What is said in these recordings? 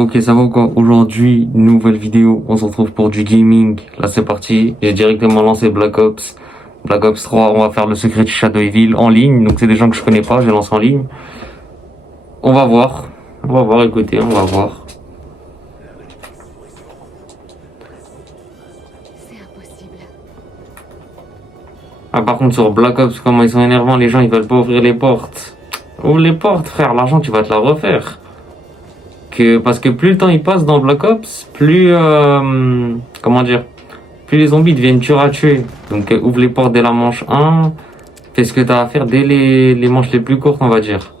Ok, ça va quoi? Aujourd'hui, nouvelle vidéo. On se retrouve pour du gaming. Là, c'est parti. J'ai directement lancé Black Ops. Black Ops 3, on va faire le secret de Shadow Evil en ligne. Donc, c'est des gens que je connais pas. J'ai lancé en ligne. On va voir. On va voir, écoutez, on va voir. C'est impossible. Ah, par contre, sur Black Ops, comment ils sont énervants, les gens, ils veulent pas ouvrir les portes. Ouvre les portes, frère. L'argent, tu vas te la refaire. Parce que plus le temps il passe dans Black Ops, plus, comment dire, plus les zombies deviennent durs à tuer. Donc ouvre les portes dès la manche 1, fais ce que t'as à faire dès les manches les plus courtes, on va dire.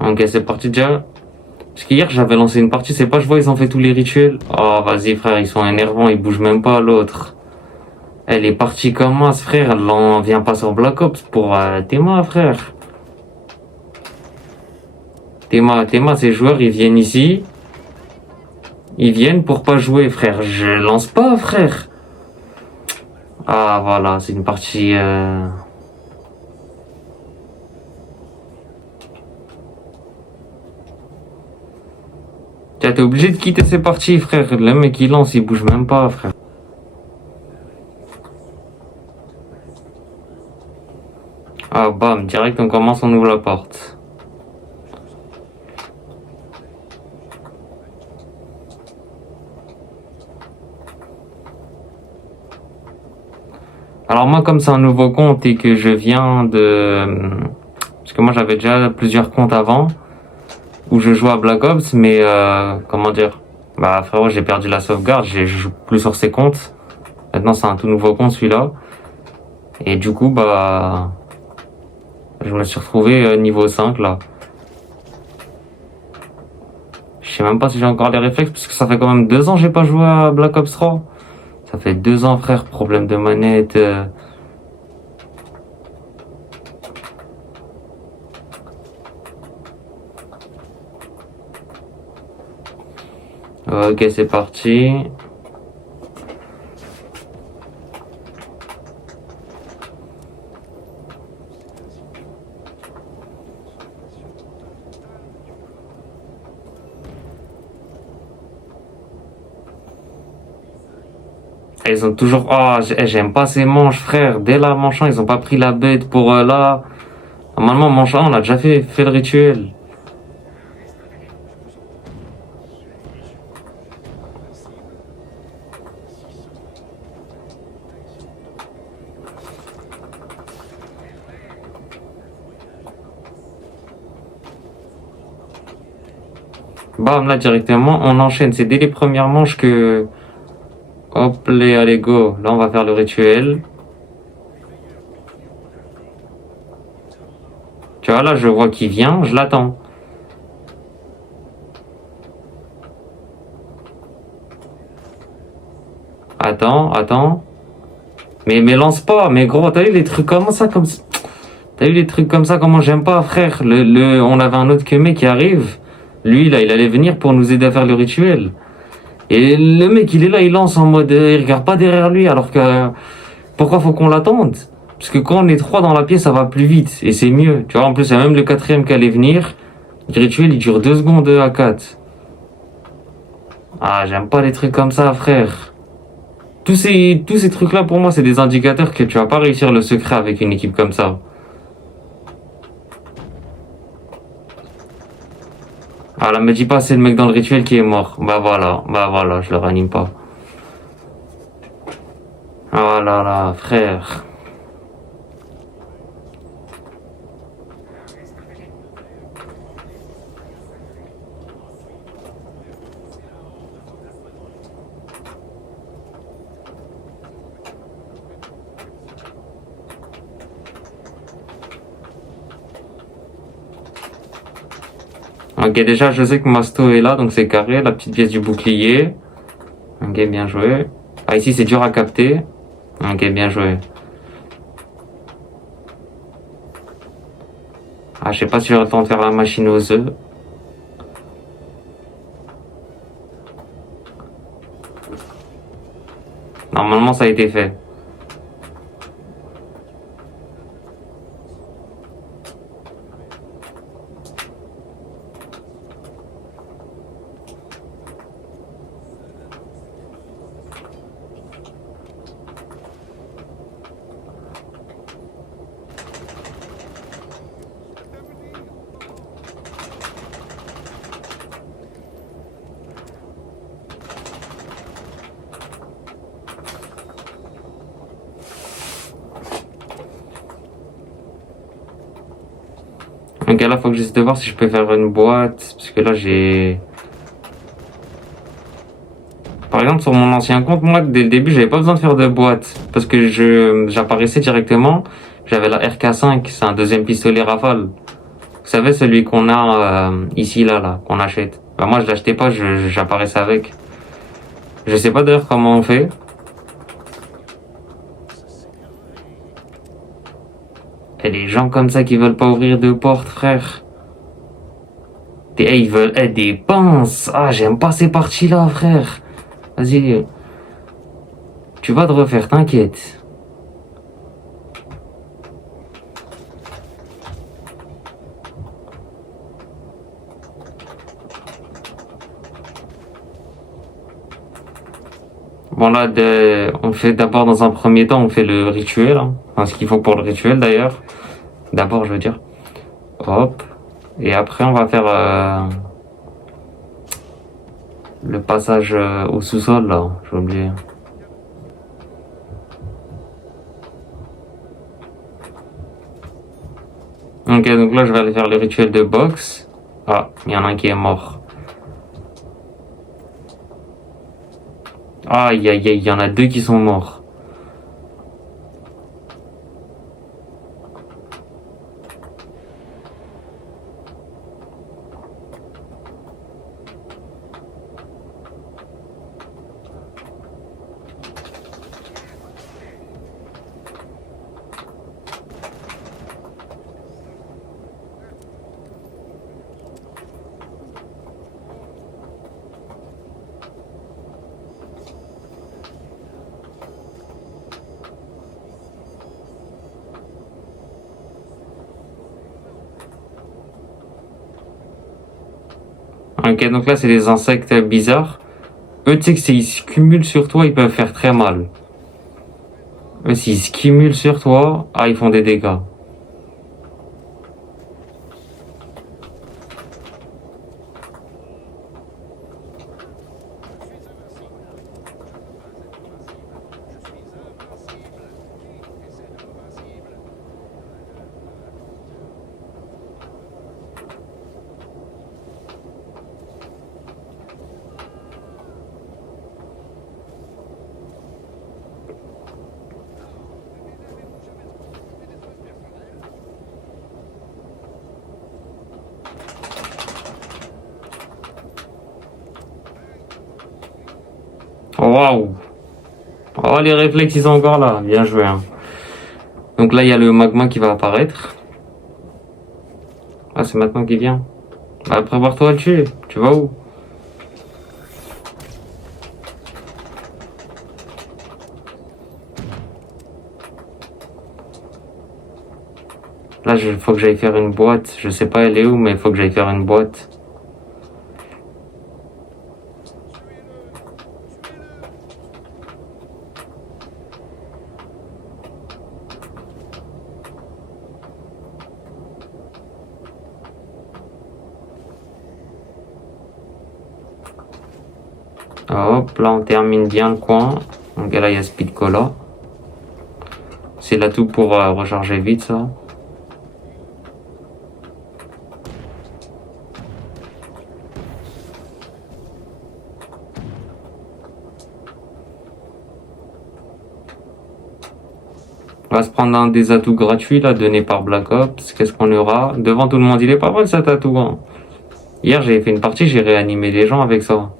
Ok, c'est parti déjà. Parce qu'hier j'avais lancé une partie, c'est pas, je vois, ils ont fait tous les rituels. Oh, vas-y frère, ils sont énervants, ils bougent même pas l'autre. Elle est partie comme as, frère, elle en vient pas sur Black Ops pour Théma, frère. Théma, ces joueurs, ils viennent ici. Ils viennent pour pas jouer, frère. Je lance pas, frère. Ah, voilà, c'est une partie... Tiens, t'es obligé de quitter ces parties, frère. Le mec, il lance, il bouge même pas, frère. Ah, bam, direct, on commence, on ouvre la porte. Alors moi, comme c'est un nouveau compte et que je viens de... Parce que moi, j'avais déjà plusieurs comptes avant où je jouais à Black Ops, mais comment dire? Bah frérot, j'ai perdu la sauvegarde, je joue plus sur ces comptes. Maintenant, c'est un tout nouveau compte, celui-là. Et du coup, bah... Je me suis retrouvé niveau 5, là. Je sais même pas si j'ai encore les réflexes, parce que ça fait quand même 2 ans que j'ai pas joué à Black Ops 3. Ça fait 2 ans, frère, problème de manette. Ok, c'est parti. Ils ont toujours... Oh, j'aime pas ces manches, frère. Dès la manche 1, ils ont pas pris la bête pour là. Normalement, manche 1, on a déjà fait le rituel. Bam, là, directement, on enchaîne. C'est dès les premières manches que... Hop, allez, go. Là, on va faire le rituel. Tu vois, là, je vois qu'il vient, je l'attends. Attends. Mais lance pas, mais gros, t'as vu les trucs comme ça, T'as vu les trucs comme ça, comment j'aime pas, frère. On avait un autre que mec qui arrive. Lui, là, il allait venir pour nous aider à faire le rituel. Et le mec, il est là, il lance en mode, il regarde pas derrière lui, alors que, pourquoi faut qu'on l'attende? Parce que quand on est 3 dans la pièce, ça va plus vite, et c'est mieux. Tu vois, en plus, il y a même le quatrième qui allait venir. Le rituel, il dure 2 secondes à 4. Ah, j'aime pas les trucs comme ça, frère. Tous ces trucs-là, pour moi, c'est des indicateurs que tu vas pas réussir le secret avec une équipe comme ça. Ah, là, me dis pas, c'est le mec dans le rituel qui est mort. Bah voilà, je le ranime pas. Oh là là, frère. Ok, déjà, je sais que Masto est là, donc c'est carré, la petite pièce du bouclier. Ok, bien joué. Ah, ici, c'est dur à capter. Ok, bien joué. Ah, je sais pas si j'ai le temps de faire la machine aux œufs. Normalement, ça a été fait. Donc là, faut que j'essaie de voir si je peux faire une boîte. Parce que là, j'ai... Par exemple, sur mon ancien compte, moi, dès le début, j'avais pas besoin de faire de boîte. Parce que j'apparaissais directement. J'avais la RK5, c'est un deuxième pistolet rafale. Vous savez, celui qu'on a ici, là, qu'on achète. Bah, moi, je l'achetais pas, j'apparaissais avec. Je sais pas d'ailleurs comment on fait. Et les gens comme ça qui veulent pas ouvrir de porte, frère. Ils veulent être des pinces. Ah, j'aime pas ces parties-là, frère. Vas-y. Tu vas te refaire, t'inquiète. Bon là, on fait d'abord dans un premier temps, on fait le rituel. Hein. Enfin, ce qu'il faut pour le rituel d'ailleurs. D'abord, je veux dire. Hop. Et après, on va faire le passage au sous-sol, là. J'ai oublié. Ok, donc là, je vais aller faire le rituel de boxe. Ah, il y en a un qui est mort. Aïe, aïe, aïe, il y en a deux qui sont morts. Ok, donc là, c'est des insectes bizarres. Eux, tu sais que s'ils se cumulent sur toi, ils peuvent faire très mal. Eux, s'ils se cumulent sur toi, ah, ils font des dégâts. Waouh! Oh, les réflexes, ils sont encore là. Bien joué, hein. Donc là, il y a le magma qui va apparaître. Ah, c'est maintenant qu'il vient. Bah, prépare-toi à le tuer. Tu vas où? Là, faut que j'aille faire une boîte. Je sais pas elle est où, mais il faut que j'aille faire une boîte. Hop, là, on termine bien le coin. Donc là, il y a Speed Cola. C'est l'atout pour recharger vite, ça. On va se prendre un des atouts gratuits là donnés par Black Ops. Qu'est-ce qu'on aura? Devant tout le monde, il est pas mal cet atout. Hein. Hier j'ai fait une partie, j'ai réanimé des gens avec ça.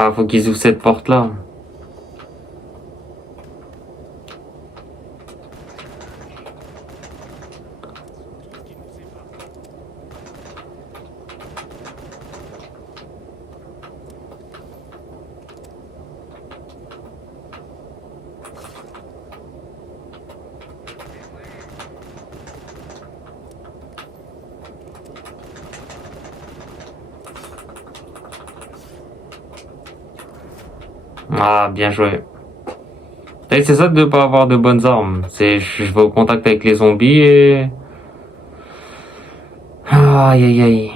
Ah, faut qu'ils ouvrent cette porte-là. Ah, bien joué. Et c'est ça de pas avoir de bonnes armes. C'est, je vais au contact avec les zombies et... Aïe, aïe, aïe.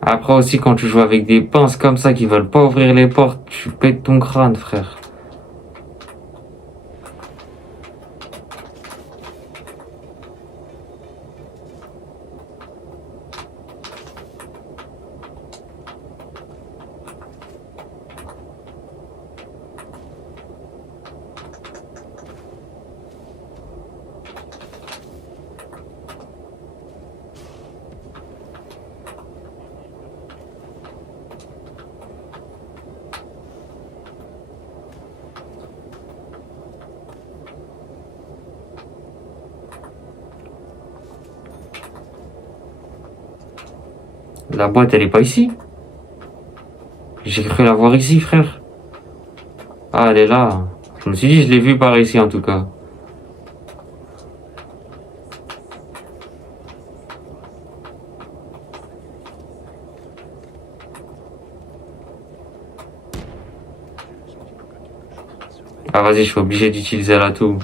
Après aussi, quand tu joues avec des pinces comme ça qui veulent pas ouvrir les portes, tu pètes ton crâne, frère. La boîte, elle est pas ici. J'ai cru la voir ici, frère. Ah, elle est là. Je me suis dit, je l'ai vue par ici, en tout cas. Ah, vas-y, je suis obligé d'utiliser l'atout.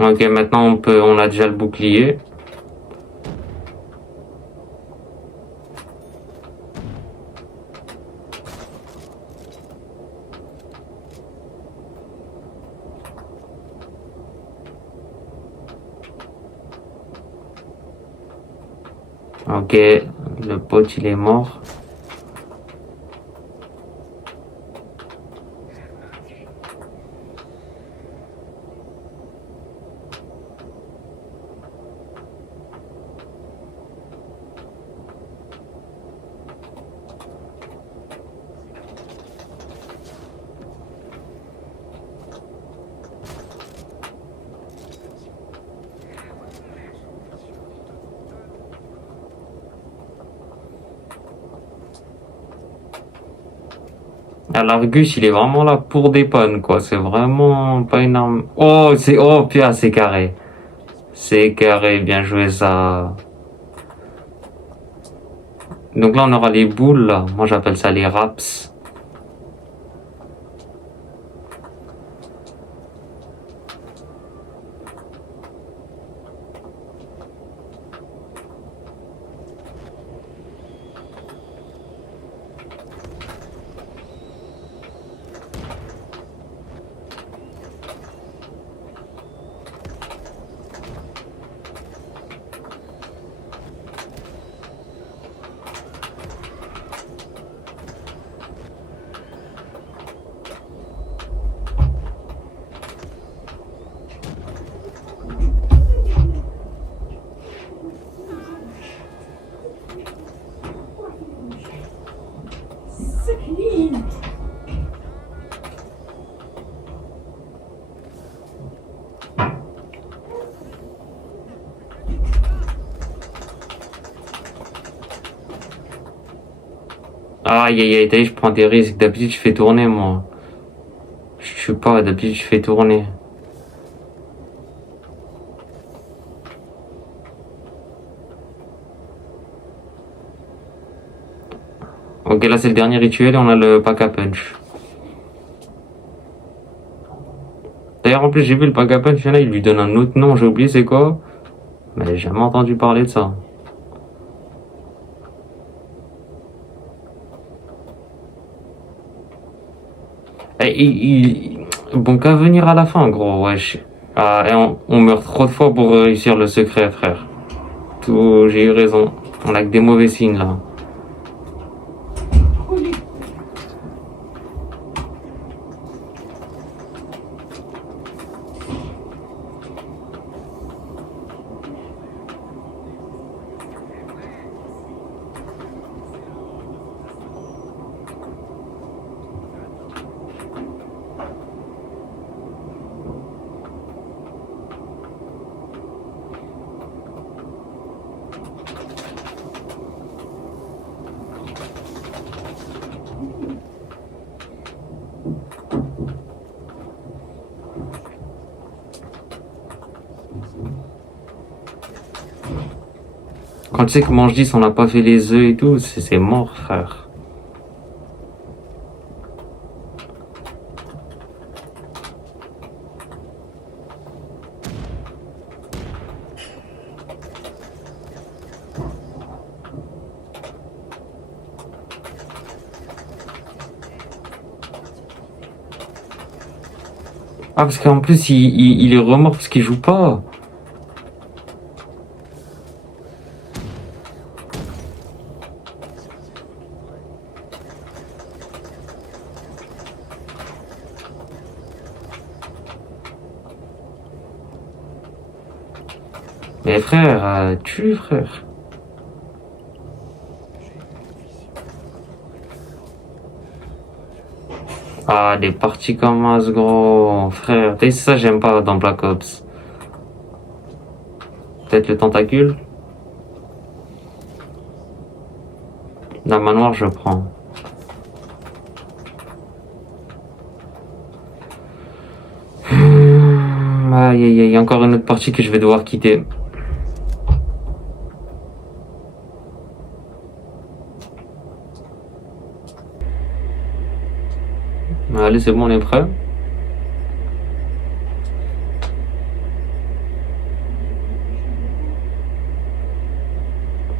Ok, maintenant on a déjà le bouclier. Ok, le pote il est mort. Ah, l'Argus, il est vraiment là pour dépanne, quoi. C'est vraiment pas une arme. Oh, oh, putain, c'est carré. C'est carré, bien joué ça. Donc là, on aura les boules, là. Moi, j'appelle ça les raps. Aïe, aïe, aïe, t'as vu, je prends des risques. D'habitude, je fais tourner, moi. Je sais pas, d'habitude, je fais tourner. Ok, là, c'est le dernier rituel et on a le pack à punch. D'ailleurs, en plus, j'ai vu le pack à punch, là, il lui donne un autre nom, j'ai oublié c'est quoi. Mais j'ai jamais entendu parler de ça. Et Bon, qu'à venir à la fin, gros, wesh. Ah, et on meurt trop de fois pour réussir le secret, frère. Tout, j'ai eu raison. On a que des mauvais signes, là. Quand tu sais que mange 10, on n'a pas fait les œufs et tout, c'est mort, frère. Ah, parce qu'en plus, il est remords parce qu'il joue pas. Mais frère, tue, frère. Ah, des parties comme as, gros. Frère, tu sais, ça, j'aime pas dans Black Ops. Peut-être le tentacule. La manoir, je prends. Aïe, aïe, aïe, encore une autre partie que je vais devoir quitter. Allez, c'est bon, on est prêt.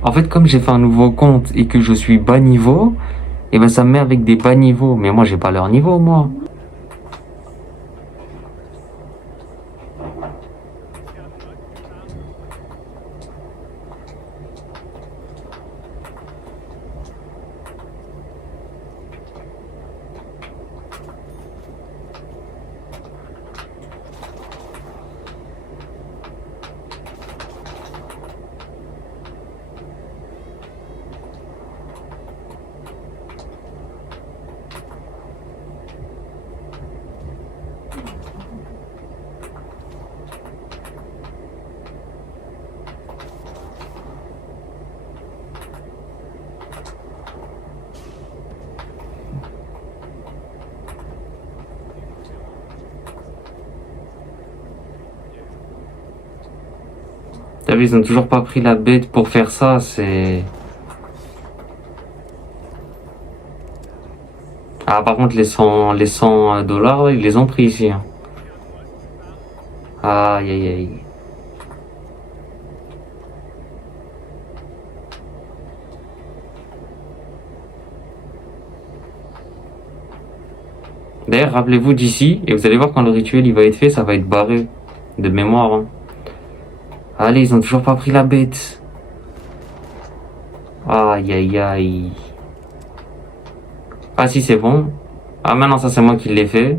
En fait, comme j'ai fait un nouveau compte et que je suis bas niveau, et ben ça me met avec des bas niveaux. Mais moi, j'ai pas leur niveau, moi. T'as vu, ils ont toujours pas pris la bête pour faire ça, c'est... Ah, par contre, les 100 dollars, ils les ont pris ici, hein. Aïe, aïe, aïe. D'ailleurs, rappelez-vous d'ici, et vous allez voir quand le rituel il va être fait, ça va être barré. De mémoire, hein. Allez, ils ont toujours pas pris la bête. Aïe, aïe, aïe. Ah si, c'est bon. Ah, maintenant, ça, c'est moi qui l'ai fait.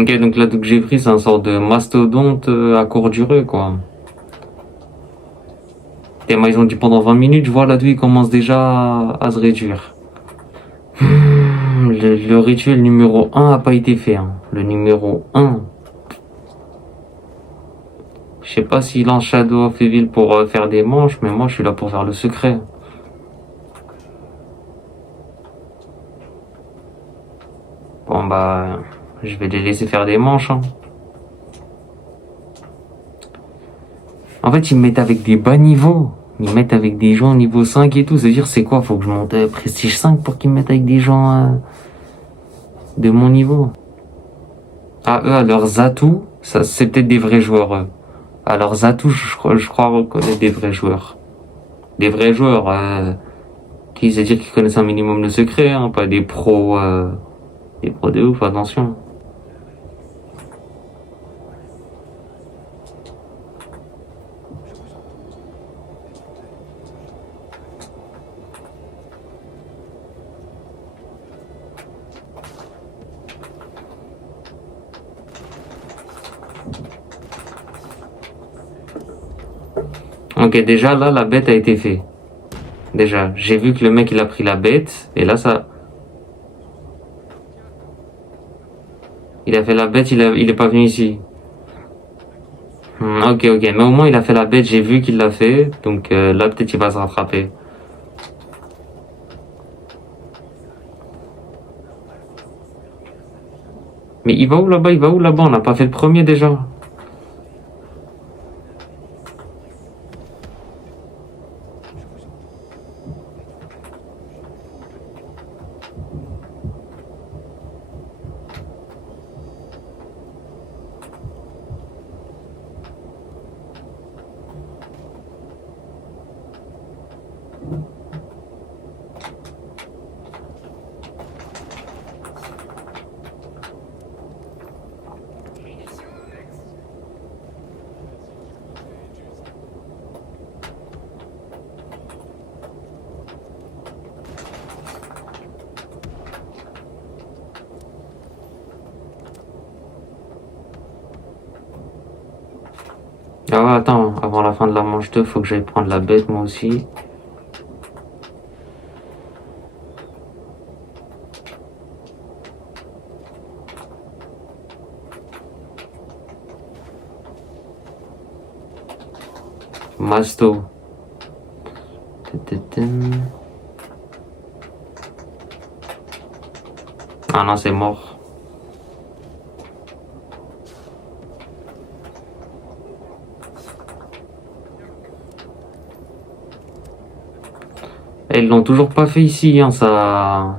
Ok, donc là, tout que j'ai pris, c'est un sort de mastodonte à court durée, quoi. Et moi, ils ont dit pendant 20 minutes, je vois la douille il commence déjà à se réduire. Le rituel numéro 1 a pas été fait. Hein. Le numéro 1. Je sais pas s'il lance Shadow of Evil pour faire des manches, mais moi, je suis là pour faire le secret. Bon, bah, je vais les laisser faire des manches. Hein. En fait, ils me mettent avec des bas niveaux. Ils me mettent avec des gens niveau 5 et tout. C'est-à-dire, c'est quoi? Faut que je monte Prestige 5 pour qu'ils me mettent avec des gens de mon niveau. Ah, eux, à leurs atouts, ça, c'est peut-être des vrais joueurs, eux. À leurs atouts, je crois reconnaître des vrais joueurs. Des vrais joueurs, qui, c'est-à-dire qu'ils connaissent un minimum le secret, hein, pas des pros de ouf, attention. Ok, déjà, là, la bête a été faite. Déjà, j'ai vu que le mec, il a pris la bête, et là, ça... Il a fait la bête, il est pas venu ici. Ok, ok, mais au moins, il a fait la bête, j'ai vu qu'il l'a fait, donc là, peut-être il va se rattraper. Mais il va où là-bas? Il va où là-bas? On n'a pas fait le premier déjà. Ah ouais, attends, avant la fin de la manche 2, faut que j'aille prendre la bête moi aussi. Masto. Ah non, c'est mort. Et ils l'ont toujours pas fait ici, hein, ça...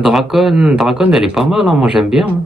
Dracon, elle est pas mal, hein, moi j'aime bien. Hein.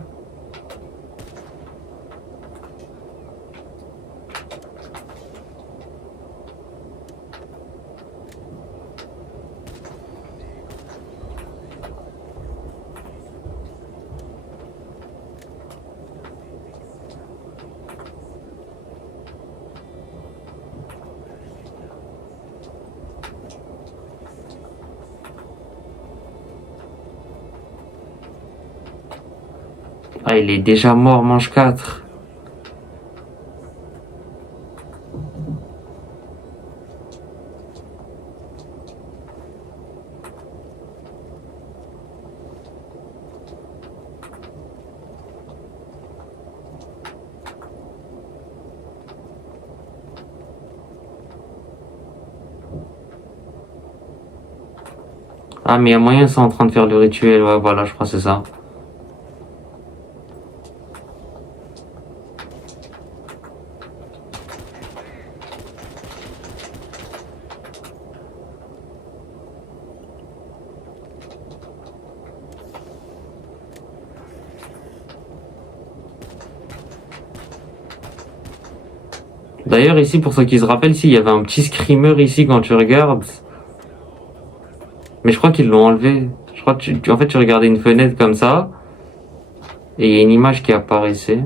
Ah, il est déjà mort, manche 4. Ah, mais il y a moyen, ils sont en train de faire le rituel. Ouais, voilà, je crois que c'est ça. D'ailleurs, ici, pour ceux qui se rappellent, ici, il y avait un petit screamer ici quand tu regardes. Mais je crois qu'ils l'ont enlevé. Je crois que en fait, tu regardais une fenêtre comme ça. Et il y a une image qui apparaissait.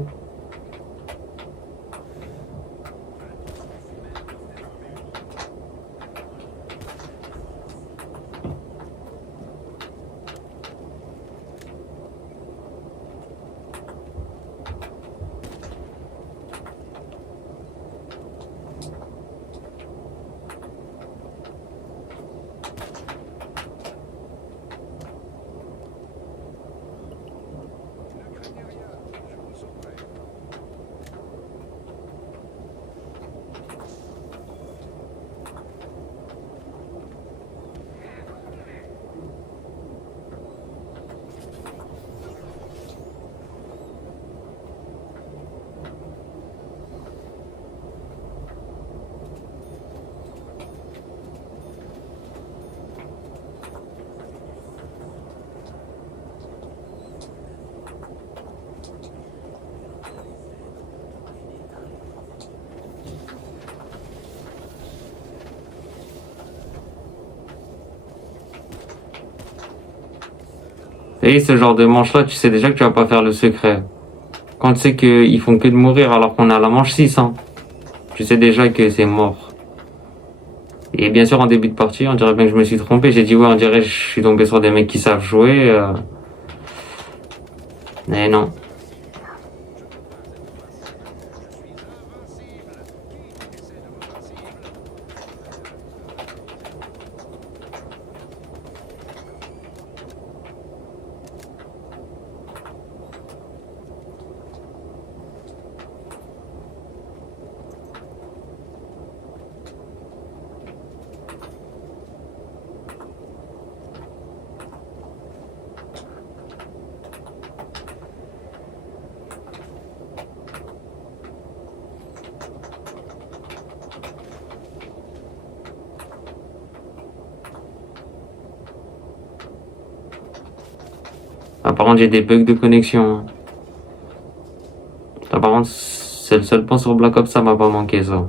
Et ce genre de manche-là, tu sais déjà que tu vas pas faire le secret. Quand tu sais qu'ils font que de mourir alors qu'on est à la manche 6, hein. Tu sais déjà que c'est mort. Et bien sûr, en début de partie, on dirait bien que je me suis trompé. J'ai dit, ouais, on dirait que je suis tombé sur des mecs qui savent jouer. Mais non. Ah, par contre, j'ai des bugs de connexion. Ah, par contre, c'est le seul point sur Black Ops, ça m'a pas manqué, ça.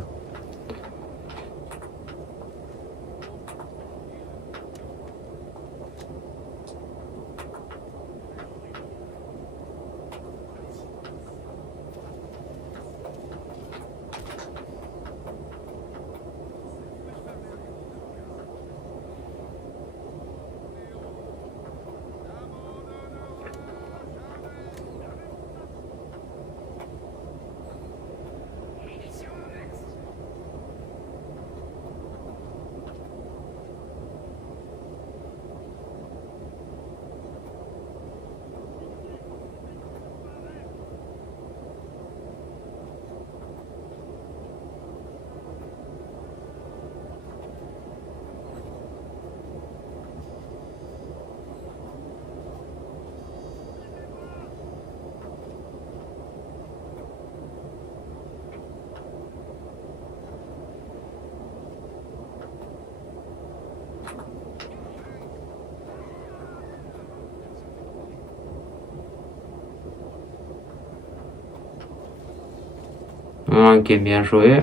Ok, bien joué.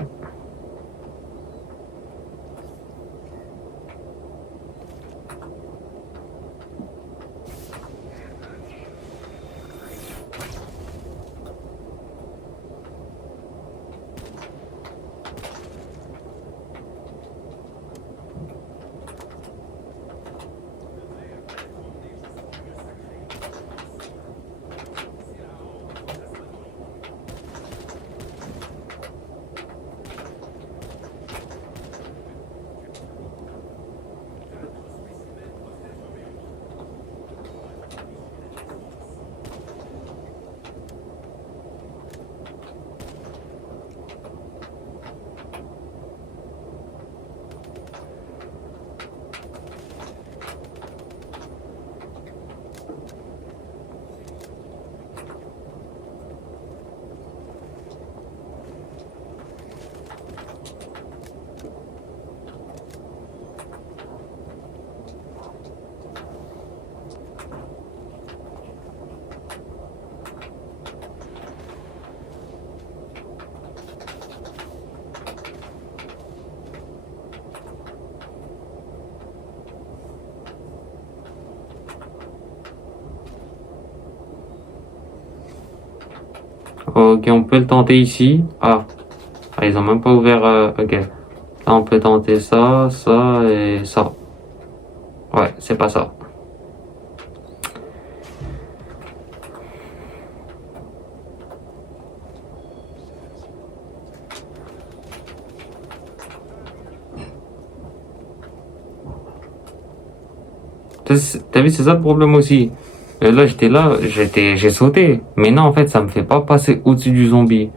Ok, on peut le tenter ici. Ah, ils ont même pas ouvert. Ok. Là, on peut tenter ça, ça et ça. Ouais, c'est pas ça. T'as vu, c'est ça le problème aussi. Là, j'ai sauté. Mais non, en fait, ça me fait pas passer au-dessus du zombie.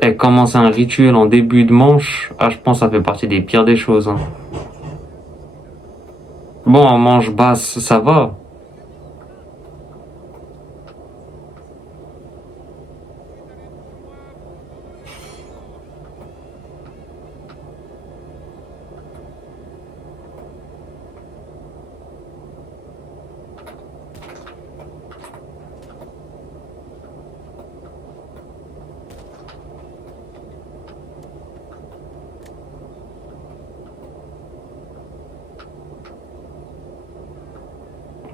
Et commencer un rituel en début de manche, je pense que ça fait partie des pires des choses, hein. Bon, en manche basse, ça va.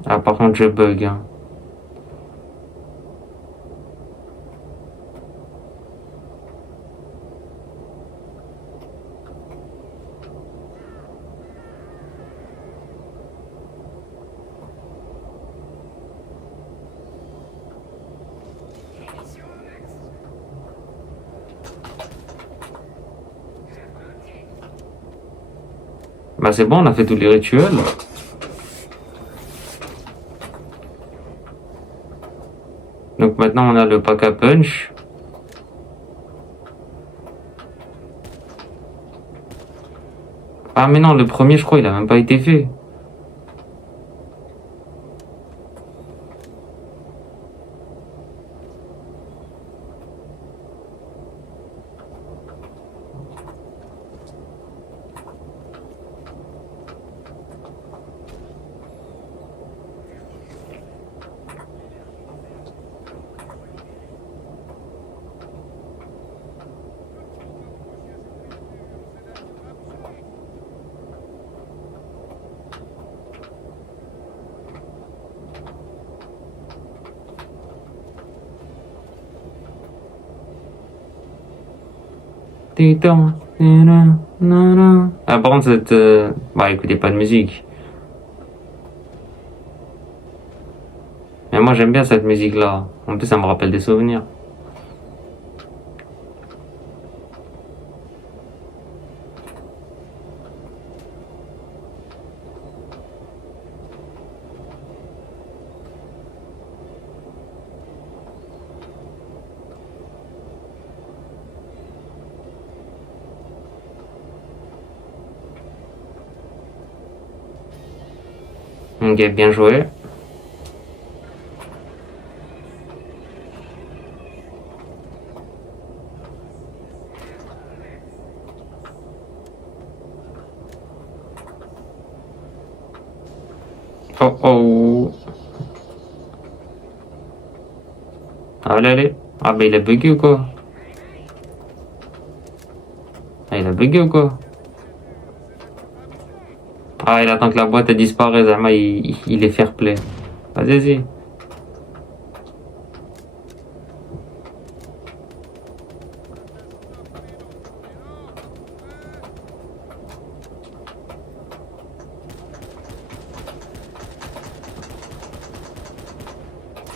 Ah, par contre, je bug, hein. Bah, c'est bon, on a fait tous les rituels. Donc maintenant, on a le pack à punch. Ah, mais non, le premier, je crois, il a même pas été fait. Ah, par contre, bah, écoutez pas de musique. Mais moi, j'aime bien cette musique-là. En plus, ça me rappelle des souvenirs. Ok, bien joué. Oh oh. Allez, allez. Ah, bah, il a bugué ou quoi? Ah, il a bugué ou quoi? Ah, il attend que la boîte elle disparaisse. Zama, il est fair play. Vas-y, vas-y.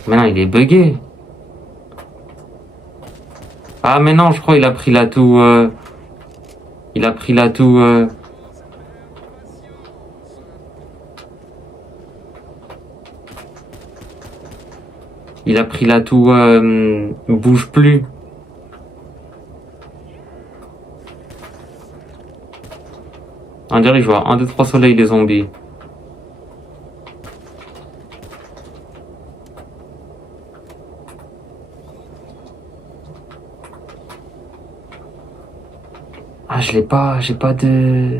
Mais non, il est bugué. Ah, mais non, je crois qu'il a pris l'atout. Il a pris l'atout. Il a pris l'atout. Bouge plus. On dirait que je vois 1, 2, 3 soleils les zombies. Ah, je l'ai pas, j'ai pas de...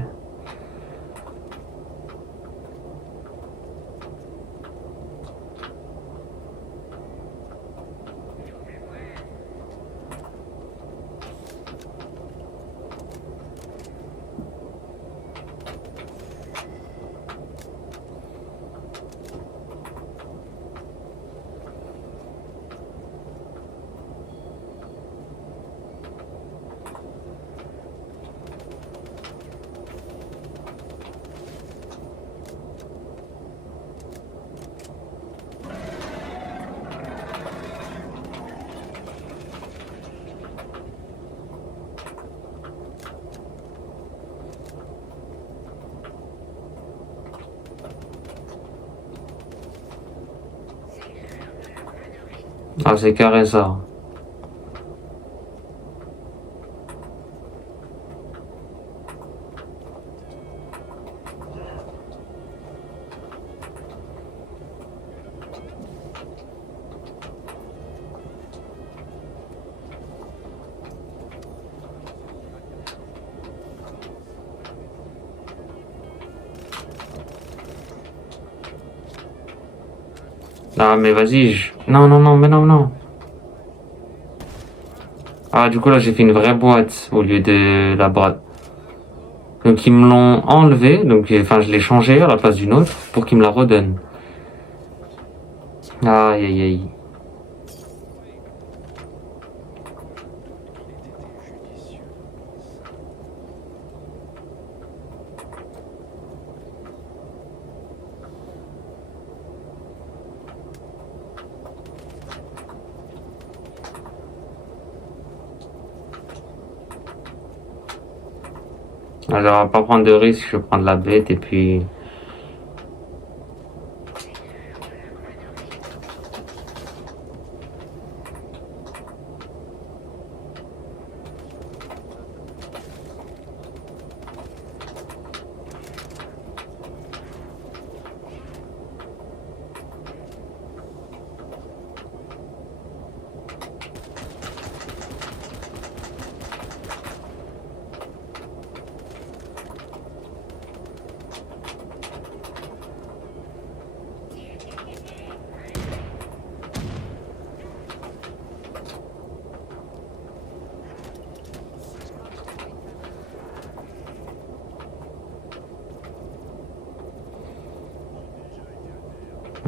Ah, c'est carré ça. Ah, mais vas-y, non, non, non, mais non, non. Ah, du coup, là, j'ai fait une vraie boîte au lieu de la boîte. Donc, ils me l'ont enlevé, donc, enfin, je l'ai changé à la place d'une autre pour qu'ils me la redonnent. Aïe, aïe, aïe. Alors, on va pas prendre de risque, je vais prendre la bête et puis...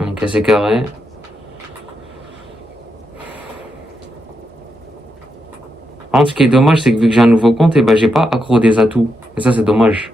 Ok, c'est carré. Par contre, ce qui est dommage, c'est que vu que j'ai un nouveau compte, et ben, j'ai pas accro des atouts. Et ça, c'est dommage.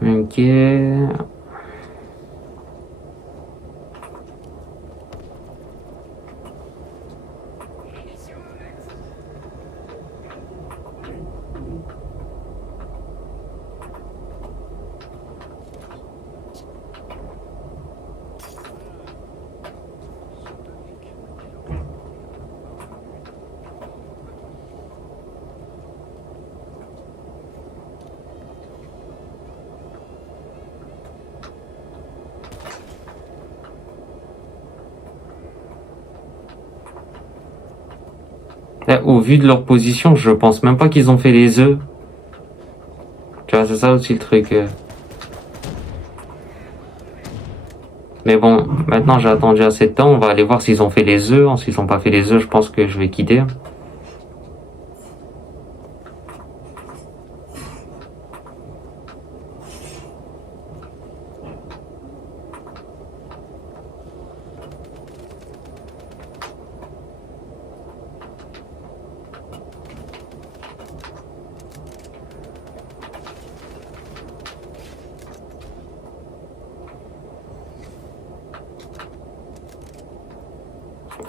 Ok. Là, au vu de leur position, je pense même pas qu'ils ont fait les œufs. Tu vois, c'est ça aussi le truc. Mais bon, maintenant j'ai attendu assez de temps, on va aller voir s'ils ont fait les œufs. S'ils n'ont pas fait les œufs, je pense que je vais quitter.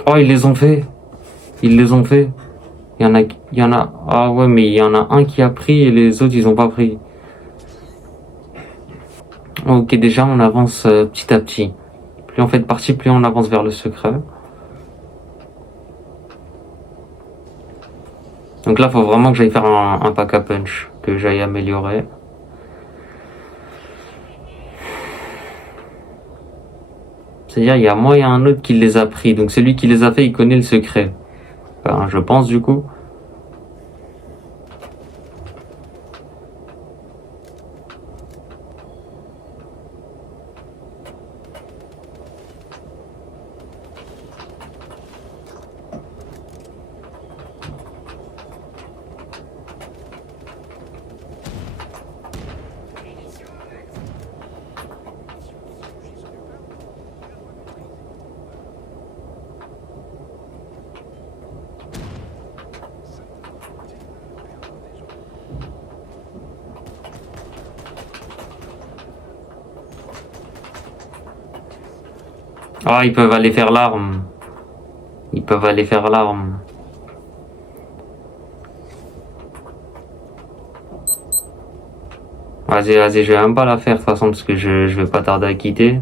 Oh, ils les ont fait. Ils les ont fait. Il y en a. Ah ouais, mais il y en a un qui a pris et les autres, ils ont pas pris. Ok, déjà, on avance petit à petit. Plus on fait de partie, plus on avance vers le secret. Donc là, faut vraiment que j'aille faire un pack à punch, que j'aille améliorer. C'est-à-dire, il y a moi et un autre qui les a pris. Donc celui qui les a fait, il connaît le secret. Enfin, je pense du coup. Ah, ils peuvent aller faire l'arme. Ils peuvent aller faire l'arme. Vas-y, vas-y, je vais même pas la faire de toute façon parce que je vais pas tarder à quitter.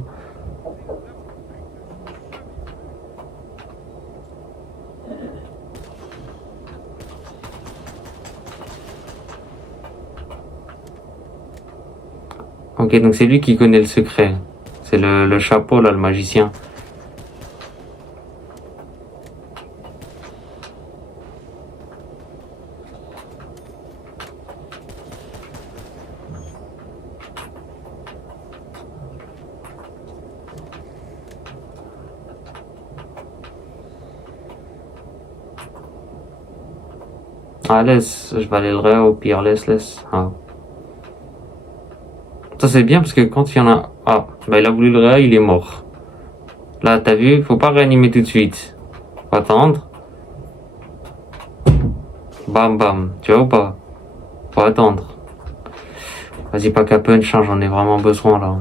Ok, donc c'est lui qui connaît le secret. C'est le chapeau là, le magicien. Ah, laisse, je vais aller le ré au pire, laisse. Ah. Ça c'est bien parce que quand il y en a... Ah, bah il a voulu le ré, il est mort. Là, t'as vu, faut pas réanimer tout de suite. Faut attendre. Bam bam, tu vois ou pas? Faut attendre. Vas-y, pas qu'à punch, hein, j'en ai vraiment besoin là.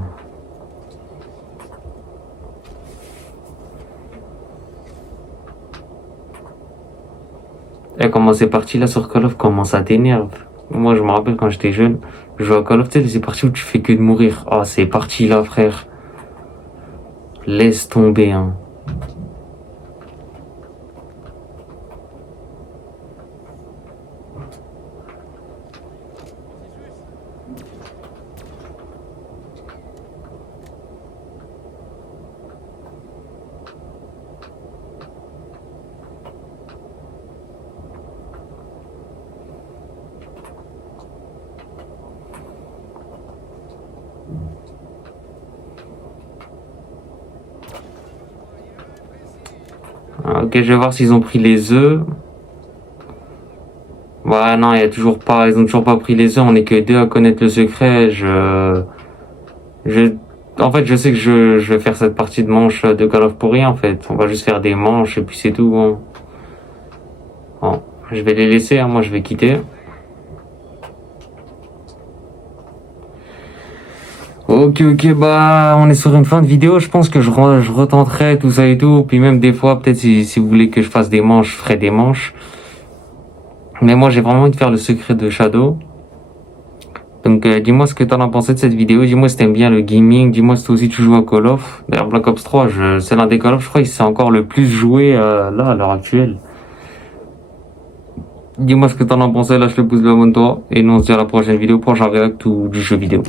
Et comment c'est parti là sur Call of, comment ça t'énerve? Moi je me rappelle quand j'étais jeune, je jouais à Call of, tu sais, c'est parti où tu fais que de mourir. Ah, c'est parti là, frère. Laisse tomber, hein. Ah, ok, je vais voir s'ils ont pris les œufs. Ouais, non, il y a toujours pas, ils ont toujours pas pris les œufs, on est que deux à connaître le secret. Je, en fait, je sais que je vais faire cette partie de manche de Call of pour rien, en fait. On va juste faire des manches et puis c'est tout, bon. Bon, je vais les laisser, hein, moi je vais quitter. Ok, bah, on est sur une fin de vidéo. Je pense que je retenterai tout ça et tout. Puis même des fois, peut-être si vous voulez que je fasse des manches, je ferai des manches. Mais moi, j'ai vraiment envie de faire le secret de Shadow. Donc, dis-moi ce que t'en as pensé de cette vidéo. Dis-moi si t'aimes bien le gaming. Dis-moi si toi aussi tu joues à Call of. D'ailleurs, Black Ops 3, c'est l'un des Call of, je crois, c'est encore le plus joué là, à l'heure actuelle. Dis-moi ce que t'en as pensé. Lâche le pouce bleu, abonne-toi. Et nous, on se dit à la prochaine vidéo pour un react ou du jeu vidéo.